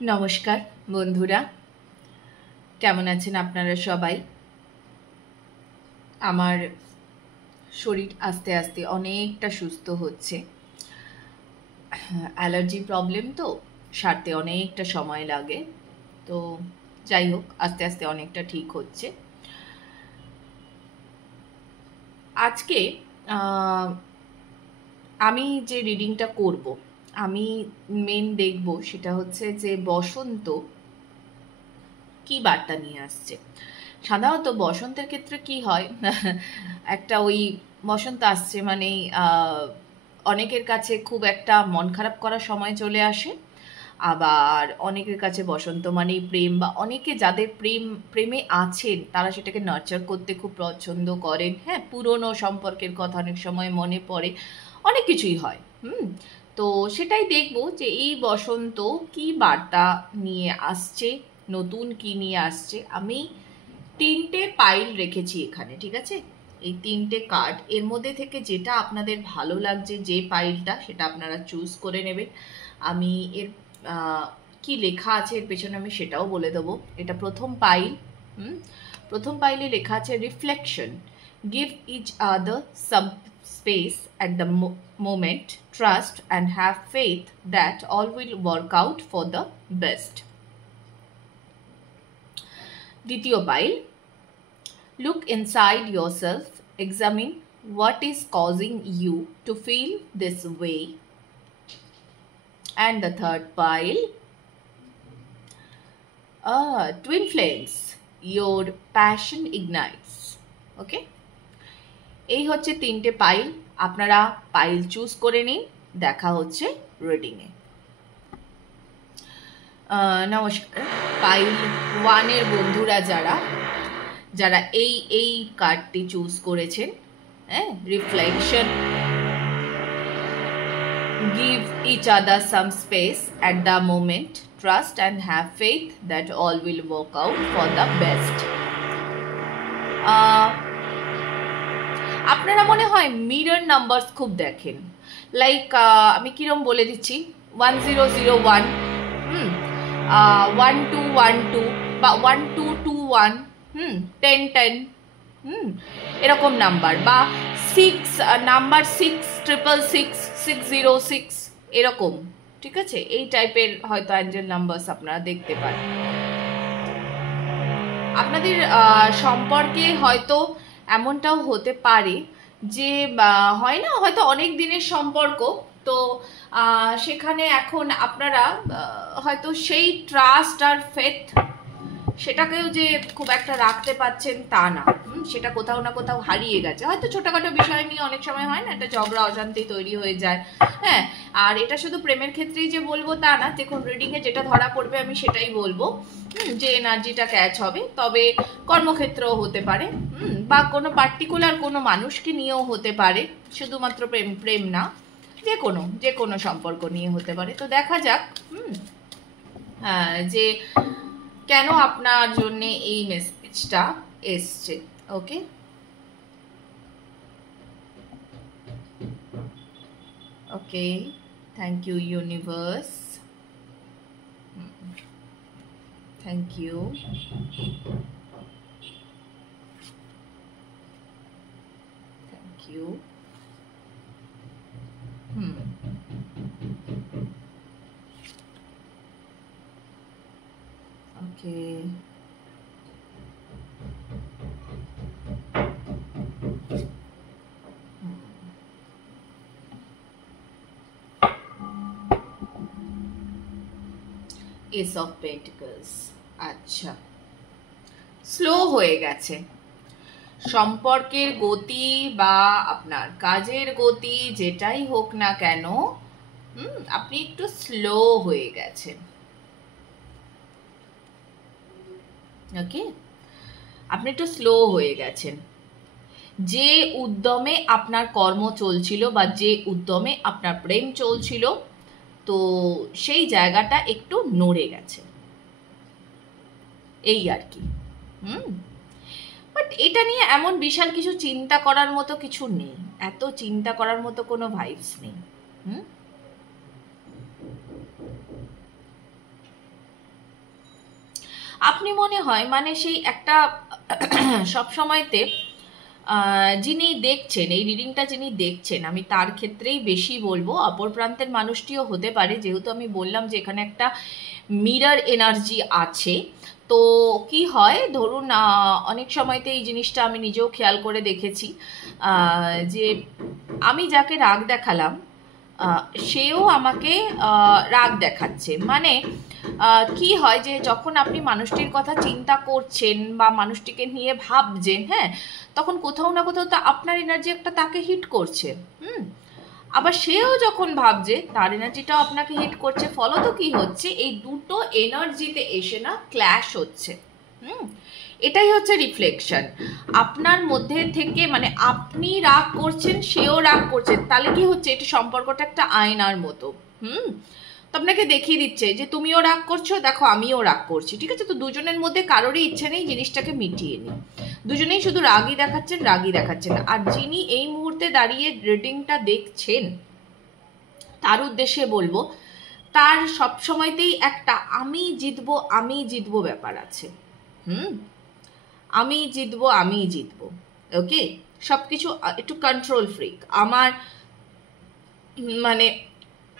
নমস্কার বন্ধুরা, কেমন আছেন আপনারা সবাই? আমার শরীর আস্তে আস্তে অনেকটা সুস্থ হচ্ছে। অ্যালার্জি প্রবলেম তো সারতে অনেকটা সময় লাগে, তো যাই হোক আস্তে আস্তে অনেকটা ঠিক হচ্ছে। আজকে আমি যে রিডিংটা করব, আমি মেন দেখব সেটা হচ্ছে যে বসন্ত কি বার্তা নিয়ে আসছে। সাধারণত বসন্তের ক্ষেত্রে কি হয়, একটা ওই বসন্ত আসছে মানে অনেকের কাছে খুব একটা মন খারাপ করার সময় চলে আসে। আবার অনেকের কাছে বসন্ত মানেই প্রেম, বা অনেকে যাদের প্রেমে আছেন তারা সেটাকে নার্চার করতে খুব পছন্দ করেন। হ্যাঁ, পুরনো সম্পর্কের কথা অনেক সময় মনে পড়ে, অনেক কিছুই হয়। তো সেটাই দেখবো যে এই বসন্ত কি বার্তা নিয়ে আসছে, নতুন কি নিয়ে আসছে। আমি 3টে পাইল রেখেছি এখানে, ঠিক আছে? এই 3টে কার্ড, এর মধ্যে থেকে যেটা আপনাদের ভালো লাগছে, যে পাইলটা, সেটা আপনারা চুজ করে নেবেন। আমি এর কি লেখা আছে এর পেছনে আমি সেটাও বলে দেবো। এটা প্রথম পাইল। প্রথম পাইলে লেখা আছে reflection. Give each other some space at the moment, trust and have faith that all will work out for the best. দ্বিতীয় pile, look inside yourself, examine what is causing you to feel this way. And the third pile, twin flames, your passion ignites. Okay, এই হচ্ছে 3টে pile. আপনারা pile choose করে নিন, দেখা হচ্ছে রিডিংয়ে। নমস্কার। পাইল 1-এর বন্ধুরা যারা যারা এই কার্ডটি চুজ করেছেন, হ্যাঁ, reflection, give each other some space at the moment, trust and have faith that all will work out for the best. আপনারা মনে হয় মিরর নাম্বারস খুব দেখেন, লাইক আমি কিরম বলে দিচ্ছি, 1001, 1212 বা 1221, 1010, এরকম নাম্বার, বা 6 নাম্বার 666, 606, এরকম, ঠিক আছে? এই টাইপের হয়তো অ্যাঞ্জেল নাম্বারস আপনারা দেখতে পান। আপনাদের সম্পর্কে হয়তো এমনটাও হতে পারে যে হয় না, হয়তো অনেক দিনের সম্পর্ক, তো সেখানে এখন আপনারা হয়তো সেই ট্রাস্ট আর ফেথ সেটাকেও যে খুব একটা রাখতে পারছেন তা না, সেটা কোথাও না কোথাও হারিয়ে গেছে। হয়তো ছোটখাটো বিষয় নিয়ে অনেক সময় হয় না, একটা ঝগড়া অশান্তি তৈরি হয়ে যায়। হ্যাঁ, আর এটা শুধু প্রেমের ক্ষেত্রেই যে বলবো তা না। দেখুন, রিডিংয়ে যেটা ধরা পড়বে আমি সেটাই বলবো, যে এনার্জিটা ক্যাচ হবে। তবে কর্মক্ষেত্রেও হতে পারে, বা কোনো পার্টিকুলার কোনো মানুষকে নিয়েও হতে পারে, শুধুমাত্র প্রেম না, যে কোনো সম্পর্ক নিয়ে হতে পারে। তো দেখা যাক যে কেন আপনার জন্য এই মেসেজটা এসছে। Okay, okay, thank you universe, thank you. Thank you. Okay, ace of pentacles. আচ্ছা, স্লো হয়ে গেছে সম্পর্কের গতি বা আপনার কাজের গতি, যেটাই হোক না কেন, আপনি একটু স্লো হয়ে গেছেন। ওকে, আপনি একটু স্লো হয়ে গেছেন। যে উদ্যমে আপনার কর্ম চলছিল বা যে উদ্যমে আপনার প্রেম চলছিল, তো সেই জায়গাটা একটু নড়ে গেছে, এই আর কি। বাট এটা নিয়ে এমন বিশাল কিছু চিন্তা করার মতো কিছু নেই, এত চিন্তা করার মতো কোনো ভাইবস নেই। আপনি মনে হয় মানে সেই একটা সব সময়তে যিনি দেখছেন এই রিডিংটা, যিনি দেখছেন, আমি তার ক্ষেত্রেই বেশি বলবো, অপর প্রান্তের মানুষটিও হতে পারে, যেহেতু আমি বললাম যে এখানে একটা মিরর এনার্জি আছে। তো কি হয়, ধরুন অনেক সময়তে এই জিনিসটা আমি নিজেও খেয়াল করে দেখেছি, যে আমি যাকে রাগ দেখালাম সেও আমাকে রাগ দেখাচ্ছে। মানে কি হয় যে যখন আপনি মানুষটির কথা চিন্তা করছেন বা মানুষটিকে নিয়ে ভাবছেন, হ্যাঁ, তখন কোথাও না কোথাও তো আপনার এনার্জি একটা তাকে হিট করছে। আবার সেও যখন ভাবছে তার এনার্জিটাও আপনাকে হিট করছে, ফলত কি হচ্ছে, এই দুটো এনার্জিতে এসে না ক্ল্যাশ হচ্ছে। এটাই হচ্ছে রিফ্লেকশন। আপনার মধ্যে থেকে মানে আপনি রাগ করছেন, সেও রাগ করছেন, তাহলে কি হচ্ছে, এটা সম্পর্কটা একটা আয়নার মতো। তো আপনাকে দেখিয়ে দিচ্ছে যে তুমিও রাগ করছো, দেখো আমিও রাগ করছি, ঠিক আছে? তো দুজনের মধ্যে কারোরই ইচ্ছে নেই জিনিসটাকে মিটিয়ে নিই, দুজনেই শুধু রাগই দেখাচ্ছেন। আর যিনি এই মুহূর্তে দাঁড়িয়ে রিডিংটা দেখছেন তার উদ্দেশ্যে বলবো, তার সব সময়তেই একটা আমি জিতবো ব্যাপার আছে। আমি জিতবো, ওকে? সবকিছু একটু কন্ট্রোল ফ্রিক। আমার মানে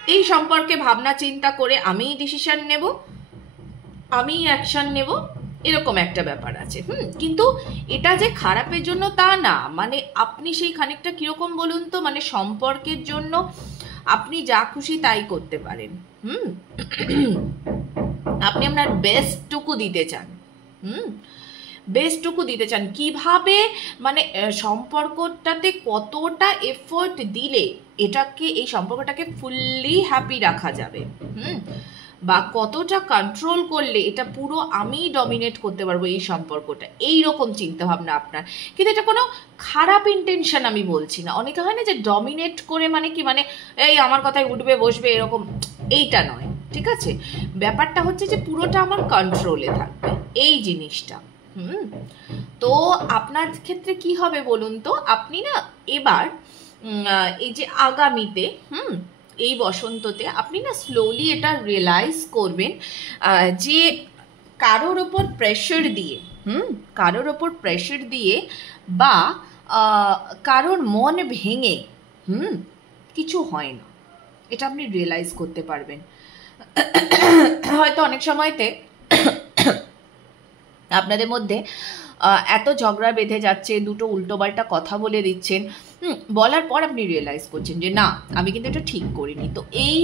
এই সম্পর্কে ভাবনা চিন্তা করে আমি ডিসিশন নেব, আমি অ্যাকশন নেব, এরকম একটা ব্যাপার আছে। কিন্তু এটা যে খারাপের জন্য তা না, মানে আপনি সেই খানিকটা কিরকম বলুন তো, মানে সম্পর্কের জন্য আপনি যা খুশি তাই করতে পারেন। আপনি আপনার বেস্টটুকু দিতে চান। কিভাবে মানে সম্পর্কটাতে কতটা এফোর্ট দিলে এই সম্পর্কটাকে ফুললি হ্যাপি রাখা যাবে, বা কতটা কন্ট্রোল করলে এটা পুরো আমি ডমিনেট করতে পারবো এই সম্পর্কটা, এইরকম চিন্তা ভাবনা আপনার। কিন্তু এটা কোনো খারাপ ইন্টেনশন আমি বলছি না। অনেকে হয় না যে ডমিনেট করে মানে কি, মানে এই আমার কথায় উঠবে বসবে এরকম, এইটা নয়, ঠিক আছে? ব্যাপারটা হচ্ছে যে পুরোটা আমার কন্ট্রোলে থাকবে এই জিনিসটা। তো আপনার ক্ষেত্রে কি হবে বলুন তো, আপনি না এবার এই যে আগামীতে এই বসন্ততে আপনি না স্লোলি এটা রিয়েলাইজ করবেন যে কারোর ওপর প্রেশার দিয়ে বা কারোর মন ভেঙে কিছু হয় না, এটা আপনি রিয়েলাইজ করতে পারবেন। হয়তো অনেক সময়তে আপনাদের মধ্যে এত ঝগড়া বেঁধে যাচ্ছে, দুটো উল্টোপাল্টা কথা বলে দিচ্ছেন, বলার পর আপনি রিয়েলাইজ করছেন যে না, আমি কিন্তু এটা ঠিক করিনি। তো এই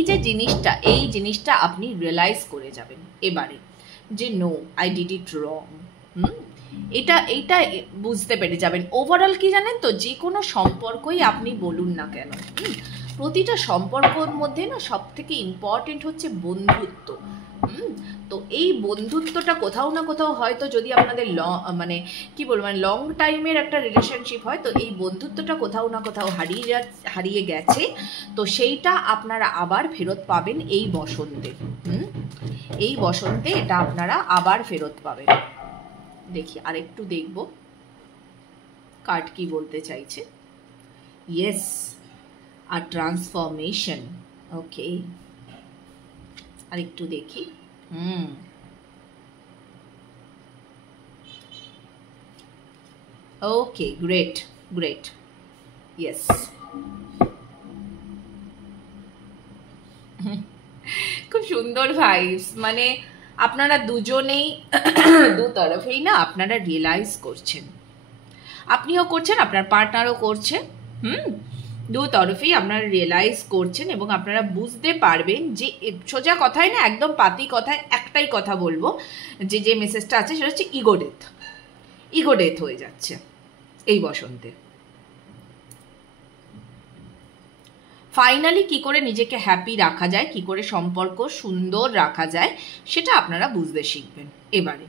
জিনিসটা আপনি রিয়েলাইজ করে যাবেন এবারে, যে নো, আই ডিড ইট রং। এইটা বুঝতে পেরে যাবেন। ওভারঅল কি জানেন তো, যে কোনো সম্পর্কই আপনি বলুন না কেন, প্রতিটা সম্পর্কর মধ্যে না সব থেকে ইম্পর্টেন্ট হচ্ছে বন্ধুত্ব। তো এই বন্ধুত্বটা কোথাও না কোথাও হয়তো যদি আপনাদের মানে কি বলবো, মানে লং টাইমের একটা রিলেশনশিপ হয়, তো এই বন্ধুত্বটা কোথাও না কোথাও হারিয়ে গেছে, তো সেইটা আপনারা আবার ফেরত পাবেন এই বসন্তে। এই বসন্তে এটা আপনারা আবার ফেরত পাবেন। দেখি আরেকটু দেখব কার্ড কি বলতে চাইছে। ইয়েস, আর ট্রান্সফরমেশন। ওকে, আরেকটু দেখি। ওকে, গ্রেট। ইয়েস, খুব সুন্দর ভাইবস। মানে আপনারা দুজনেই দু তরফেই না আপনারা রিয়েলাইজ করছেন, আপনিও করছেন, আপনার পার্টনারও করছে। দু তরফেই আপনারা রিয়েলাইজ করছেন এবং আপনারা বুঝতে পারবেন যে সোজা কথায় না, একদম পাতি কথায় একটাই কথা বলবো, যে মেসেজটা আছে সেটা হচ্ছে ইগো ডেথ হয়ে যাচ্ছে এই বসন্তে। ফাইনালি কি করে নিজেকে হ্যাপি রাখা যায়, কি করে সম্পর্ক সুন্দর রাখা যায়, সেটা আপনারা বুঝতে শিখবেন এবারে।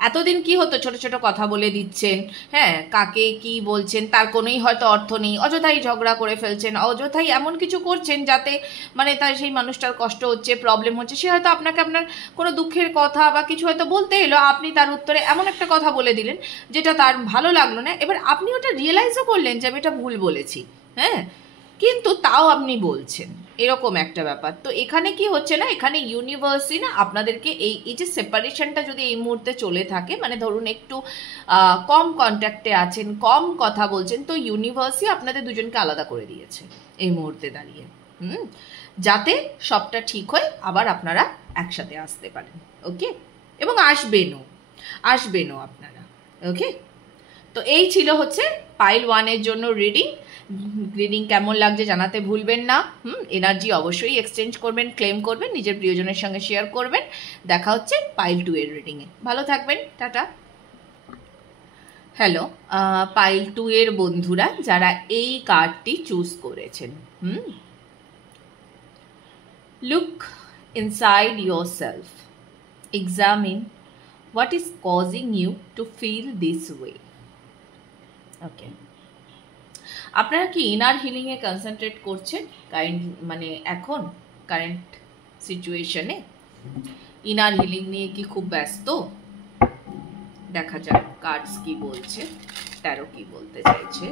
এতদিন কি হতো, ছোট ছোট কথা বলে দিচ্ছেন, হ্যাঁ, কাকে কি বলছেন তার কোনোই হয়তো অর্থ নেই, অযথাই ঝগড়া করে ফেলছেন, অযথাই এমন কিছু করছেন যাতে মানে তার সেই মানুষটার কষ্ট হচ্ছে, প্রবলেম হচ্ছে। সে হয়তো আপনাকে আপনার কোনো দুঃখের কথা বা কিছু হয়তো বলতে এলো, আপনি তার উত্তরে এমন একটা কথা বলে দিলেন যেটা তার ভালো লাগলো না। এবার আপনি ওটা রিয়েলাইজও করলেন যে আমি এটা ভুল বলেছি, হ্যাঁ, কিন্তু তাও আপনি বলছেন, এরকম একটা ব্যাপার। তো এখানে কি হচ্ছে না, এখানে ইউনিভার্সই না আপনাদেরকে এই যে সেপারেশনটা যদি এই মুহূর্তে চলে থাকে, মানে ধরুন একটু কম কন্ট্যাক্টে আছেন, কম কথা বলছেন, তো ইউনিভার্সই আপনাদের দুজনকে আলাদা করে দিয়েছে এই মুহূর্তে দাঁড়িয়ে। যাতে সবটা ঠিক হয়, আবার আপনারা একসাথে আসতে পারেন। ওকে, এবং আসবেনও আপনারা। ওকে, তো এই ছিল হচ্ছে পাইল 1-এর জন্য রিডিং কেমন লাগছে জানাতে ভুলবেন না। এনার্জি অবশ্যই এক্সচেঞ্জ করবেন, ক্লেম করবেন, নিজের প্রিয়জনের সঙ্গে শেয়ার করবেন। দেখা হচ্ছে পাইল 2-এর রিডিংয়ে। ভালো থাকবেন, টাটা। হ্যালো পাইল 2-এর বন্ধুরা যারা এই কার্ডটি চুজ করেছেন, look inside yourself, examine what is causing you to feel this way. ওকে, আপনারা কি ইনার হিলিংয়ে কনসেন্ট্রেট করছেন মানে এখন কারেন্ট সিচুয়েশনে? ইনার হিলিং নিয়ে কি খুব ব্যস্ত? দেখা যাক কার্ডস কি বলছে, ট্যারো কি বলতে চাইছে।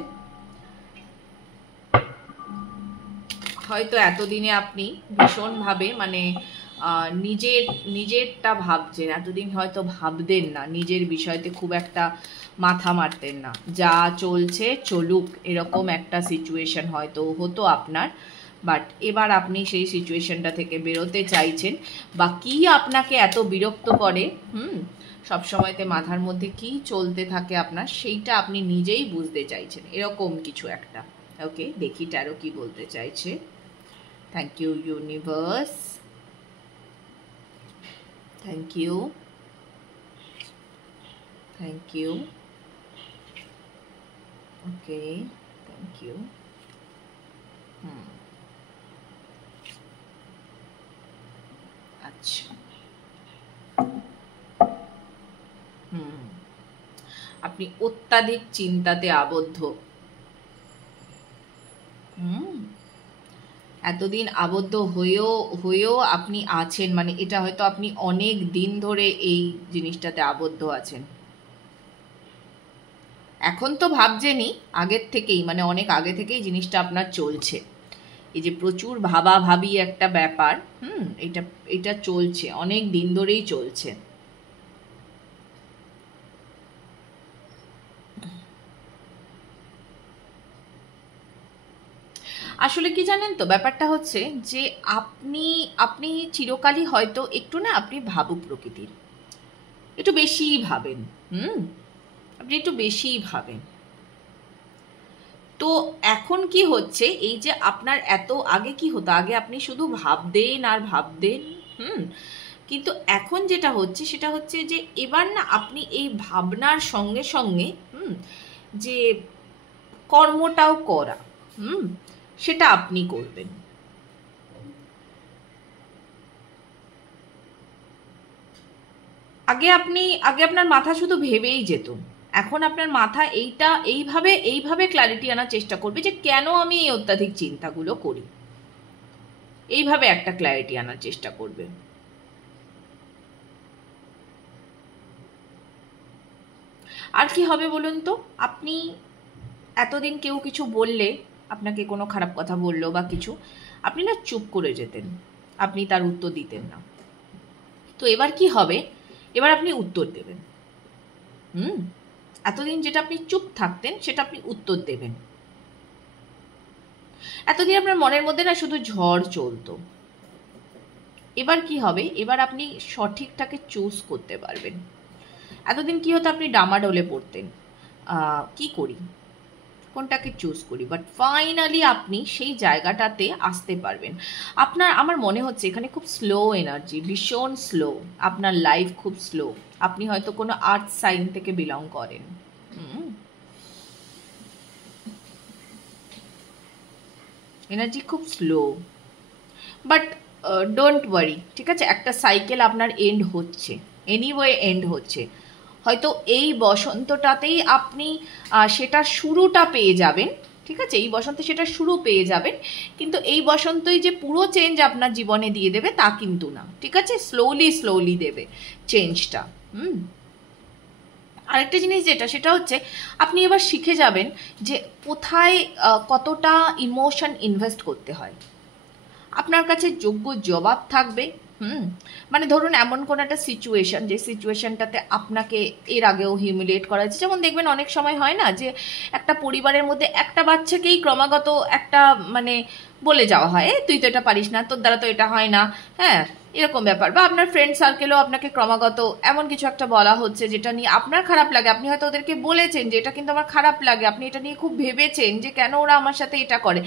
হয়তো এতদিনে আপনি ভীষণভাবে মানে নিজেরটা ভাবছেন, এতদিন হয়তো ভাবতেন না, নিজের বিষয়তে খুব একটা মাথা মারতেন না, যা চলছে চলুক এরকম একটা সিচুয়েশন হয়তো হতো আপনার। বাট এবার আপনি সেই সিচুয়েশনটা থেকে বেরোতে চাইছেন, বা কি আপনাকে এত বিরক্ত করে, সবসময়তে মাথার মধ্যে কি চলতে থাকে আপনার, সেইটা আপনি নিজেই বুঝতে চাইছেন, এরকম কিছু একটা। ওকে, দেখি ট্যারো কি বলতে চাইছে। Thank you universe, thank you, thank you. Okay, thank you. আচ্ছা, আপনি অত্যাধিক চিন্তাতে আবদ্ধ। এতদিন আবদ্ধ হয়েও আপনি আছেন, মানে এটা হয়তো আপনি অনেক দিন ধরে এই জিনিসটাতে আবদ্ধ আছেন। এখন তো ভাবছেনই, আগের থেকেই, মানে অনেক আগে থেকেই জিনিসটা আপনার চলছে। এই যে প্রচুর ভাবাভাবি একটা ব্যাপার, এটা চলছে, অনেক দিন ধরেই চলছে। আসলে কি জানেন তো, ব্যাপারটা হচ্ছে যে আপনি চিরকালই হয়তো একটু না, আপনি ভাবুক প্রকৃতির, একটু বেশিই ভাবেন। আপনি একটু বেশিই ভাবেন। তো এখন কি হচ্ছে, এই যে আপনার এত আগে কি হতো, আগে আপনি শুধু ভাবতেন আর ভাবতেন, কিন্তু এখন যেটা হচ্ছে সেটা হচ্ছে যে এবার না আপনি এই ভাবনার সঙ্গে সঙ্গে যে কর্মটাও করা, সেটা আপনি করবেন। আগে আপনার মাথা শুধু ভেবেই যেত, এখন আপনার মাথা এইভাবে ক্ল্যারিটি আনার চেষ্টা করবে যে কেন আমি এই অত্যাধিক চিন্তাগুলো করি, এইভাবে একটা ক্ল্যারিটি আনার চেষ্টা করবে। আর কি হবে বলুন তো, আপনি এতদিন কেউ কিছু বললে, আপনাকে কোনো খারাপ কথা বললো বা কিছু, আপনি না চুপ করে যেতেন, আপনি তার উত্তর দিতেন না। তো এবার কি হবে, এবার আপনি উত্তর দেবেন। এতদিন যেটা আপনি চুপ থাকতেন সেটা আপনি উত্তর দেবেন। এতদিন আপনার মনের মধ্যে না শুধু ঝড় চলতো, এবার কি হবে, এবার আপনি সঠিকটাকে চুজ করতে পারবেন। এতদিন কি হতো, আপনি ডামাডোলে পড়তেন, কি করি, কোনটাকে চুজ করি, বাট ফাইনালি আপনি সেই জায়গাটাতে আসতে পারবেন। আমার মনে হচ্ছে এখানে খুব স্লো এনার্জি, ভীষণ স্লো, আপনার লাইফ খুব স্লো। আপনি হয়তো কোনো আর্থ সাইন থেকে বিলং করেন, এনার্জি খুব স্লো, বাট ডোন্ট ওয়ারি, ঠিক আছে, একটা সাইকেল আপনার এন্ড হচ্ছে, এনিওয়ে এন্ড হচ্ছে। হয়তো এই বসন্তটাতেই আপনি সেটার শুরুটা পেয়ে যাবেন, ঠিক আছে, এই বসন্তে সেটা শুরু পেয়ে যাবেন, কিন্তু এই বসন্তই যে পুরো চেঞ্জ আপনার জীবনে দিয়ে দেবে তা কিন্তু না, ঠিক আছে, স্লোলি দেবে চেঞ্জটা। আরেকটা জিনিস যেটা, সেটা হচ্ছে আপনি এবার শিখে যাবেন যে কোথায় কতটা ইমোশন ইনভেস্ট করতে হয়। আপনার কাছে যোগ্য জবাব থাকবে। মানে ধরুন এমন কোন একটা সিচুয়েশন, যে সিচুয়েশনটাতে আপনাকে এর আগেও হিউমিলিয়েট করা হয়েছে। যেমন দেখবেন অনেক সময় হয় না যে একটা পরিবারের মধ্যে একটা বাচ্চাকেই ক্রমাগত একটা মানে বলে যাওয়া হয়, তুই তো এটা পারিস না, তোর দ্বারা তো এটা হয় না, হ্যাঁ, এরকম ব্যাপার। বা আপনার ফ্রেন্ড সার্কেলও আপনাকে ক্রমাগত এমন কিছু একটা বলা হচ্ছে যেটা নিয়ে আপনার খারাপ লাগে। আপনি হয়তো ওদেরকে বলেছেন যে এটা কিন্তু আমার খারাপ লাগে, আপনি এটা নিয়ে খুব ভেবেছেন যে কেন ওরা আমার সাথে এটা করে।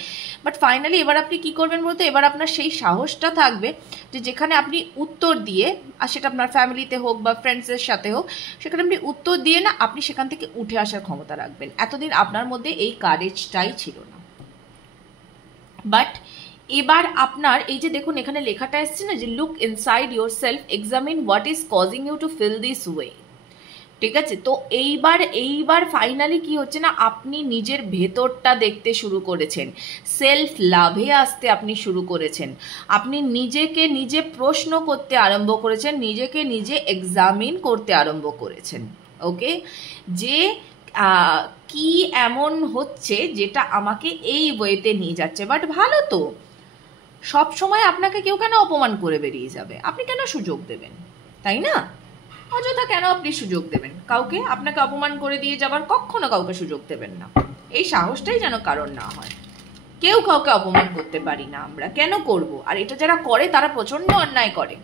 বাট ফাইনালি এবার আপনি কি করবেন বলতে, এবার আপনার সেই সাহসটা থাকবে যে যেখানে আপনি উত্তর দিয়ে, আর সেটা আপনার ফ্যামিলিতে হোক বা ফ্রেন্ডসের সাথে হোক, সেখানে আপনি উত্তর দিয়ে না, আপনি সেখান থেকে উঠে আসার ক্ষমতা রাখবেন। এতদিন আপনার মধ্যে এই কারেজটাই ছিল না। বাট এবার আপনার এই যে দেখুন এখানে লেখাটা এসছে না যে look inside yourself, examine what is causing you to feel this way. ঠিক আছে, তো এইবার ফাইনালি কি হচ্ছে না, আপনি নিজের ভেতরটা দেখতে শুরু করেছেন, সেলফ লাভে আসতে আপনি শুরু করেছেন, আপনি নিজেকে নিজে প্রশ্ন করতে আরম্ভ করেছেন, নিজেকে নিজে এক্সামিন করতে আরম্ভ করেছেন। ওকে, যে কি এমন হচ্ছে যেটা আমাকে এই ওয়েতে নিয়ে যাচ্ছে। বাট ভালো তো, সব সময় আপনাকে কেউ কেন অপমান করে বেরিয়ে যাবে? আপনি কেন সুযোগ দেবেন, তাই না? অযথা কেন আপনি সুযোগ দেবেন কাউকে? আপনাকে অপমান করে দিয়ে যাবার কখনো কাউকে সুযোগ দেবেন না। এই সাহসটাই যেন কারণ না হয়। কেউ কাউকে অপমান করতে পারি না আমরা, কেন করব? আর এটা যারা করে তারা প্রচন্ড অন্যায় করে,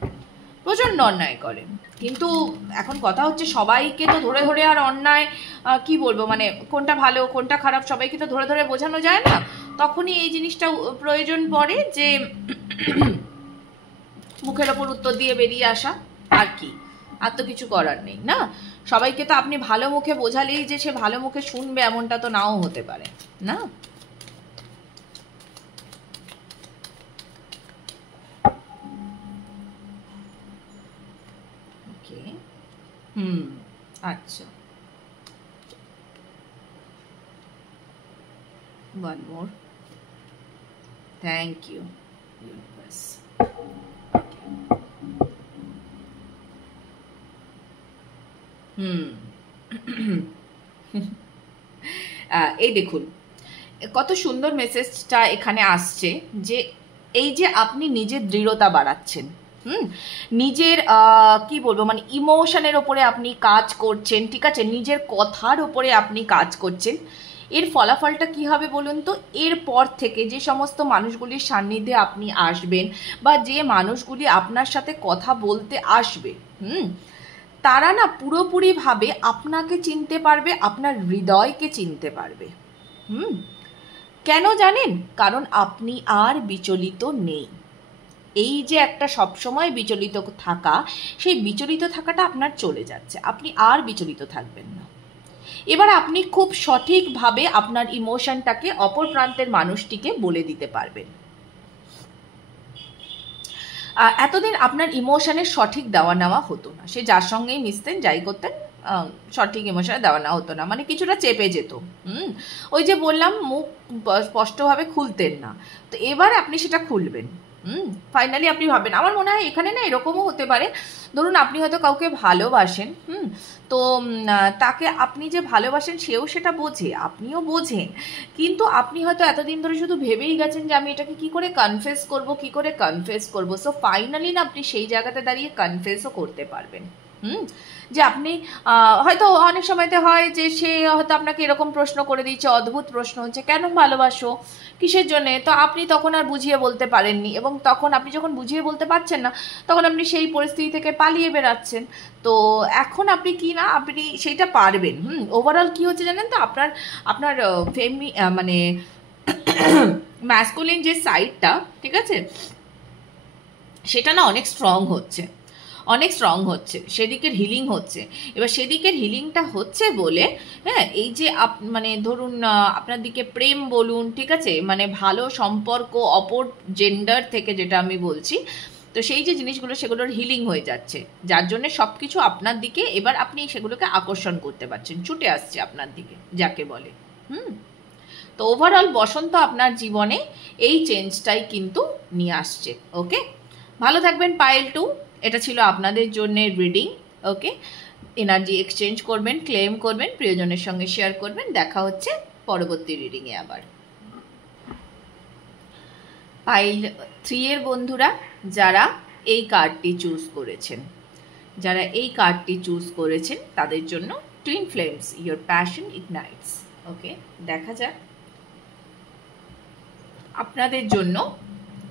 প্রচন্ড অন্যায় করে। কিন্তু এখন কথা হচ্ছে সবাইকে তো ধরে ধরে আর অন্যায় কি বলবো, মানে কোনটা ভালো কোনটা খারাপ সবাইকে তো ধরে ধরে বোঝানো যায় না। তখনই এই জিনিসটা প্রয়োজন পড়ে যে মুখের ওপর উত্তর দিয়ে বেরিয়ে আসা। আর কি, আর তো কিছু করার নেই না। সবাইকে তো আপনি ভালো মুখে বোঝালেই যে সে ভালো মুখে শুনবে এমনটা তো নাও হতে পারে না। ওকে, আচ্ছা, one more, thank you universe. এই দেখুন কত সুন্দর মেসেজটা এখানে আসছে, যে এই যে আপনি নিজের দৃঢ়তা বাড়াচ্ছেন, নিজের কি বলবো মানে ইমোশনের ওপরে আপনি কাজ করছেন, ঠিক আছে, নিজের কথার ওপরে আপনি কাজ করছেন। এর ফলাফলটা কি হবে বলুন তো? এরপর থেকে যে সমস্ত মানুষগুলির সান্নিধ্যে আপনি আসবেন বা যে মানুষগুলি আপনার সাথে কথা বলতে আসবে, তারা না পুরোপুরিভাবে আপনাকে চিনতে পারবে, আপনার হৃদয়কে চিনতে পারবে। কেন জানেন? কারণ আপনি আর বিচলিত নেই। এই যে একটা সবসময় বিচলিত থাকা, সেই বিচলিত থাকাটা আপনার চলে যাচ্ছে, আপনি আর বিচলিত থাকবেন না। এবার আপনি খুব সঠিকভাবে আপনার ইমোশনটাকে অপর প্রান্তের মানুষটিকে বলে দিতে পারবেন। এতদিন আপনার ইমোশনের সঠিক দেওয়া নেওয়া হতো না, সে যার সঙ্গেই মিশতেন যাই করতেন সঠিক ইমোশনে দেওয়া নেওয়া হতো না, মানে কিছুটা চেপে যেত। ওই যে বললাম মুখ স্পষ্টভাবে খুলতেন না। তো এবার আপনি সেটা খুলবেন। ফাইনালি আপনি ভাবেন, আমার মনে হয় এখানে না এরকমও হতে পারে, ধরুন আপনি হয়তো কাউকে ভালোবাসেন, তো তাকে আপনি যে ভালোবাসেন সেও সেটা বোঝে, আপনিও বোঝেন, কিন্তু আপনি হয়তো এতদিন ধরে শুধু ভেবেই গেছেন যে আমি এটাকে কি করে কনফেস করব, কি করে কনফেস করব। সো ফাইনালি না আপনি সেই জায়গাতে দাঁড়িয়ে কনফেসও করতে পারবেন। যে আপনি হয়তো অনেক সময়তে হয় যে সে হয়তো আপনাকে এরকম প্রশ্ন করে দিচ্ছে, অদ্ভুত প্রশ্ন হচ্ছে, কেন ভালোবাসো, কিসের জন্যে? তো আপনি তখন আর বুঝিয়ে বলতে পারেননি, এবং তখন আপনি যখন বুঝিয়ে বলতে পারছেন না তখন আপনি সেই পরিস্থিতি থেকে পালিয়ে বেরাচ্ছেন। তো এখন আপনি কি না, আপনি সেইটা পারবেন। ওভারঅল কি হচ্ছে জানেন তো, আপনার আপনার মানে ম্যাসকুলিন যে সাইডটা, ঠিক আছে, সেটা না অনেক স্ট্রং হচ্ছে, অনেক স্ট্রং হচ্ছে, সেদিকের হিলিং হচ্ছে। এবার সেদিকের হিলিংটা হচ্ছে বলে, হ্যাঁ, এই যে মানে ধরুন আপনার দিকে প্রেম বলুন, ঠিক আছে, মানে ভালো সম্পর্ক অপর জেন্ডার থেকে যেটা আমি বলছি, তো সেই যে জিনিসগুলো সেগুলোর হিলিং হয়ে যাচ্ছে, যার জন্য সব কিছু আপনার দিকে এবার আপনি সেগুলোকে আকর্ষণ করতে পারছেন, ছুটে আসছে আপনার দিকে যাকে বলে। তো ওভারঅল বসন্ত আপনার জীবনে এই চেঞ্জটাই কিন্তু নিয়ে আসছে। ওকে, ভালো থাকবেন পায়েল টু। এটা ছিল আপনাদের জন্য রিডিং। ওকে, এনার্জি এক্সচেঞ্জ করবেন, ক্লেম করবেন, প্রিয়জনের সঙ্গে শেয়ার করবেন। দেখা হচ্ছে পরবর্তী রিডিংয়ে আবার। পাইল 3 এর বন্ধুরা যারা এই কার্ডটি চুজ করেছেন, তাদের জন্য টুইন ফ্লেমস, ইয়োর প্যাশন ইগনাইটস। ওকে, দেখা যাক আপনাদের জন্য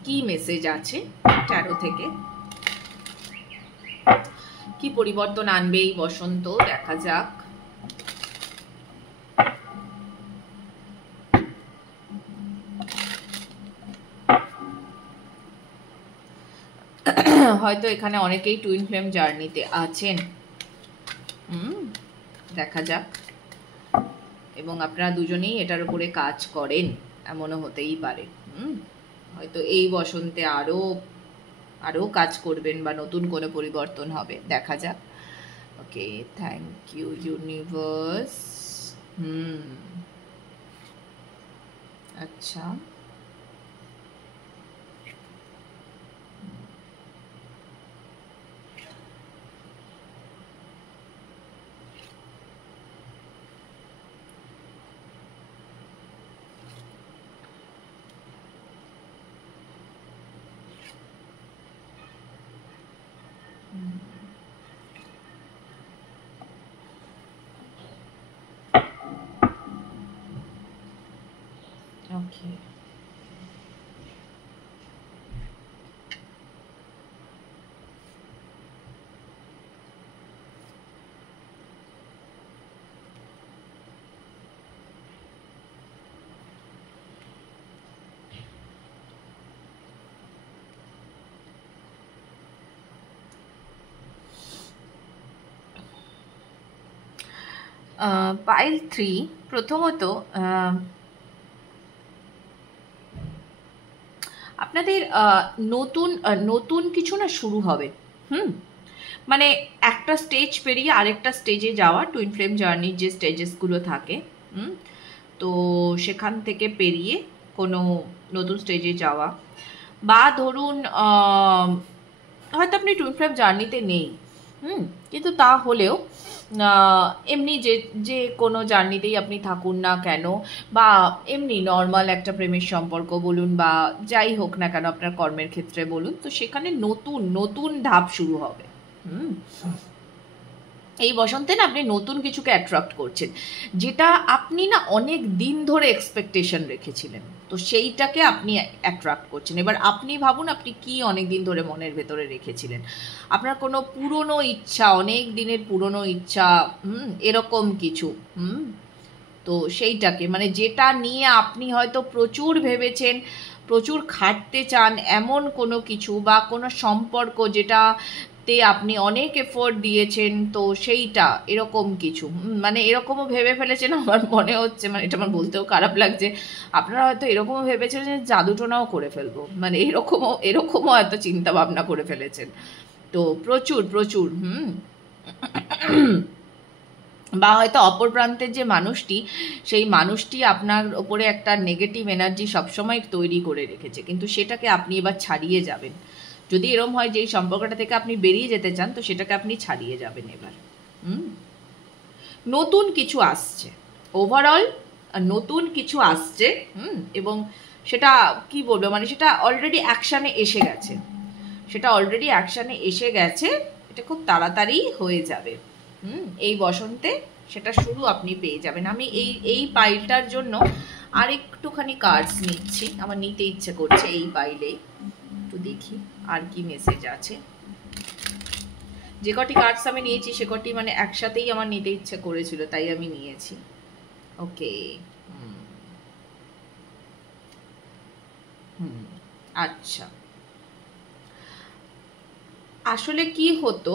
কি মেসেজ আছে ট্যারো থেকে, কি পরিবর্তন আনবে এই বসন্ত। দেখা যাক। হয়তো এখানে অনেকেই টুইন ফ্লেম জার্নিতে আছেন, দেখা যাক। এবং আপনারা দুজনেই এটার উপরে কাজ করেন, এমনও হতেই পারে। হয়তো এই বসন্তে আরো কাজ করবেন বা নতুন কোনো পরিবর্তন হবে, দেখা যাক। ওকে, থ্যাংক ইউ ইউনিভার্স। আচ্ছা, ওকে, পাইল 3 প্রথমত আপনাদের নতুন কিছু না শুরু হবে। মানে একটা স্টেজ পেরিয়ে আরেকটা স্টেজে যাওয়া, টুইন ফ্লেম জার্নির যে স্টেজেসগুলো থাকে, তো সেখান থেকে পেরিয়ে কোনো নতুন স্টেজে যাওয়া, বা ধরুন হয়তো আপনি টুইন ফ্লেম জার্নিতে নেই, কিন্তু তা হলেও এমনি যে কোনো জার্নিতেই আপনি থাকুন না কেন, বা এমনি নর্মাল একটা প্রেমের সম্পর্ক বলুন, বা যাই হোক না কেন আপনার কর্মের ক্ষেত্রে বলুন, তো সেখানে নতুন ধাপ শুরু হবে। এই বসন্তে না আপনি নতুন কিছুকে অ্যাট্রাক্ট করছেন, যেটা আপনি না অনেক দিন ধরে এক্সপেকটেশন রেখেছিলেন, তো সেইটাকে আপনি অ্যাট্রাক্ট করছেন। এবার আপনি ভাবুন আপনি কি অনেক দিন ধরে মনের ভেতরে রেখেছিলেন, আপনার কোনো পুরনো ইচ্ছা, অনেক দিনের পুরনো ইচ্ছা, এরকম কিছু, তো সেইটাকে মানে যেটা নিয়ে আপনি হয়তো প্রচুর ভেবেছেন, প্রচুর খাটতে চান, এমন কোনো কিছু বা কোনো সম্পর্ক যেটাতে আপনি অনেক এফোর্ট দিয়েছেন, তো সেইটা এরকম কিছু, মানে এরকমও ভেবে ফেলেছেন। আমার মনে হচ্ছে, মানে এটা আমার বলতেও খারাপ লাগছে, আপনারা হয়তো এরকমও ভেবেছেন যে জাদুটোনাও করে ফেলবো, মানে এরকমও হয়তো চিন্তা ভাবনা করে ফেলেছেন। তো প্রচুর বা হয়তো অপর প্রান্তের যে মানুষটি, সেই মানুষটি আপনার ওপরে একটা নেগেটিভ এনার্জি সবসময় তৈরি করে রেখেছে, কিন্তু সেটাকে আপনি এবার ছাড়িয়ে যাবেন। যদি এরম হয় যে এই সম্পর্কটা থেকে আপনি বেরিয়ে যেতে চান, তো সেটাকে আপনি ছাড়িয়ে যাবেন এবার। নতুন কিছু আসছে, ওভারঅল নতুন কিছু আসছে, এবং সেটা কি বলবো, মানে সেটা অলরেডি অ্যাকশানে এসে গেছে, এটা খুব তাড়াতাড়ি হয়ে যাবে। এই বসন্তে সেটা শুরু আপনি পেয়ে যাবেন। আমি এই পাইলটার জন্য আর একটুখানি কার্ডস নিচ্ছি, আমার নিতে ইচ্ছে করছে এই পাইলে, একটু দেখি আর কি মেসেজ আছে। যে কটি কার্ডস আমি নিয়েছি সে কটি মানে একসাথেই আমার নিতে ইচ্ছে করেছিল, তাই আমি নিয়েছি। ওকে, আচ্ছা, আসলে কি হতো,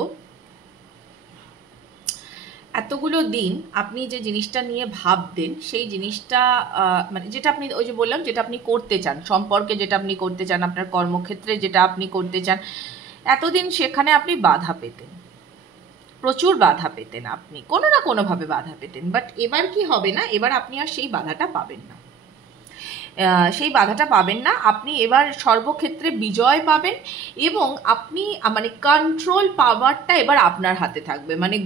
এতগুলো দিন আপনি যে জিনিসটা নিয়ে ভাবতেন, সেই জিনিসটা মানে যেটা আপনি ওই যে বললাম যেটা আপনি করতে চান, সম্পর্কে যেটা আপনি করতে চান, আপনার কর্মক্ষেত্রে যেটা আপনি করতে চান, এতদিন সেখানে আপনি বাধা পেতেন, প্রচুর বাধা পেতেন, আপনি কোনো না কোনোভাবে বাধা পেতেন। বাট এবার কি হবে না, এবার আপনি আর সেই বাধাটা পাবেন না। সেই বাধাটা পাবেন না। আপনি এবার সর্বক্ষেত্রে বিজয় পাবেন এবং আপনি মানে কন্ট্রোল পাওয়ারটা এবার আপনার হাতে থাকবে, মানে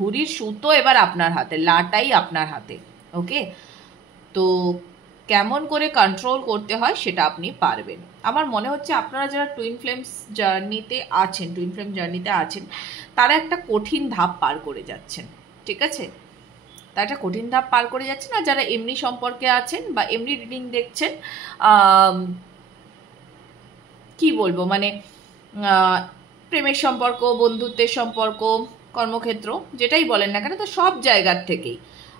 ঘুড়ির সুতো এবার আপনার হাতে, লাটাই আপনার হাতে। ওকে, তো কেমন করে কন্ট্রোল করতে হয় সেটা আপনি পারবেন। আমার মনে হচ্ছে আপনারা যারা টুইন ফ্লেম জার্নিতে আছেন তারা একটা কঠিন ধাপ পার করে যাচ্ছেন, ঠিক আছে? তারা একটা কঠিন ধাপ পার করে যাচ্ছেন। আর যারা এমনি সম্পর্কে আছেন বা এমনি রিডিং দেখছেন, কি বলবো, মানে প্রেমের সম্পর্ক, বন্ধুত্বের সম্পর্ক, কর্মক্ষেত্র, যেটাই বলেন না কেন, তো সব জায়গার থেকেই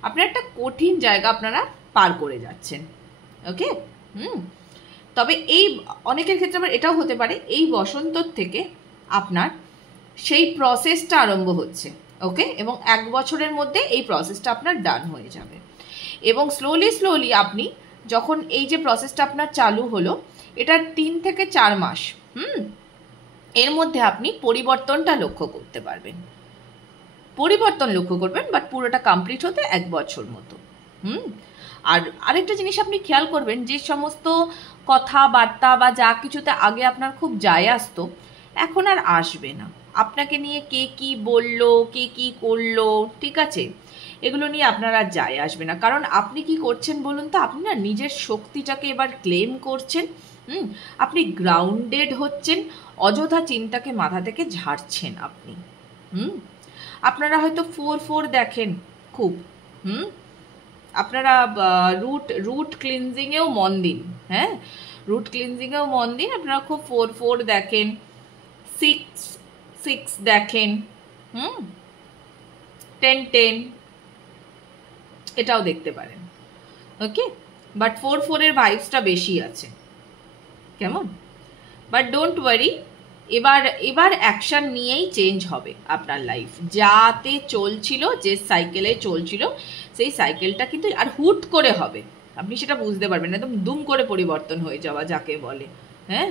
আপনারা একটা কঠিন জায়গা আপনারা পার করে যাচ্ছেন। ওকে, তবে এই অনেকের ক্ষেত্রে আবার এটাও হতে পারে এই বসন্তর থেকে আপনার সেই প্রসেসটা আরম্ভ হচ্ছে। ওকে, এবং 1 বছরের মধ্যে এই প্রসেসটা আপনার ডান হয়ে যাবে এবং স্লোলি আপনি যখন এই যে প্রসেসটা আপনার চালু হলো, এটা 3 থেকে 4 মাস, এর মধ্যে আপনি পরিবর্তনটা লক্ষ্য করতে পারবেন। পরিবর্তন লক্ষ্য করবেন, বাট পুরোটা কমপ্লিট হতে 1 বছর মতো। আর আরেকটা জিনিস আপনি খেয়াল করবেন, যে সমস্ত কথাবার্তা বা যা কিছুতে আগে আপনার খুব যায় আসতো, এখন আর আসবে না। আপনাকে নিয়ে কে কি বললো, কে কি করলো, ঠিক আছে, এগুলো নিয়ে আপনার আর যায় আসবে না। কারণ আপনি কি করছেন বলুন তো, আপনি না নিজের শক্তিটাকে এবার ক্লেম করছেন। আপনি গ্রাউন্ডেড হচ্ছেন, অযথা চিন্তাকে মাথা থেকে ঝাড়ছেন আপনি। আপনারা হয়তো 4 দেখেন খুব, আপনারা রুট ক্লিনজিংয়েও মন দিন। হ্যাঁ, রুট ক্লিনজিংয়েও মন দিন। আপনারা খুব 4 দেখেন, 6 দেখেন, 10 এটাও দেখতে পারেন। ওকে, বাট 4 এর ভাইবসটা বেশি আছে, কেমন? বাট ডোন্ট ওয়ারি, এবার অ্যাকশন নিয়েই চেঞ্জ হবে আপনার লাইফ। যাতে চলছিল, যে সাইকেলে চলছিল, সেই সাইকেলটা কিন্তু আর হুট করে হবে, আপনি সেটা বুঝতে পারবেন না। একদম দুম করে পরিবর্তন হয়ে যাওয়া যাকে বলে। হ্যাঁ,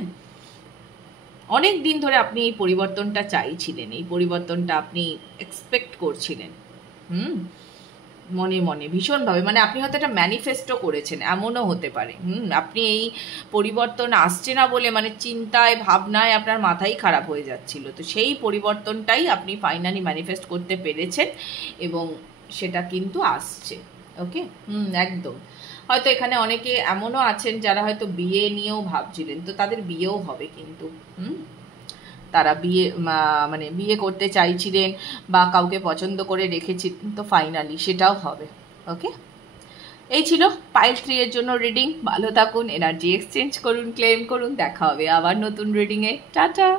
অনেক দিন ধরে আপনি এই পরিবর্তনটা চাইছিলেন, এই পরিবর্তনটা আপনি এক্সপেক্ট করছিলেন মনে মনে ভীষণভাবে, মানে আপনি হয়তো একটা ম্যানিফেস্টো করেছেন, এমনও হতে পারে। আপনি এই পরিবর্তন আসছে না বলে মানে চিন্তায় ভাবনায় আপনার মাথাই খারাপ হয়ে যাচ্ছিল, তো সেই পরিবর্তনটাই আপনি ফাইনালি ম্যানিফেস্ট করতে পেরেছেন এবং সেটা কিন্তু আসছে। ওকে, একদম। হয়তো এখানে অনেকে এমনও আছেন যারা হয়তো বিয়ে নিয়েও ভাবছিলেন, তো তাদের বিয়েও হবে কিন্তু। তারা মানে বিয়ে করতে চাইছিলেন বা কাউকে পছন্দ করে রেখেছিলেন, তো ফাইনালি সেটাও হবে। ওকে, এই ছিল পাইল 3 এর জন্য রিডিং। ভালো থাকুন, এনার্জি এক্সচেঞ্জ করুন, ক্লেম করুন। দেখা হবে আবার নতুন রিডিংয়ে। টাটা।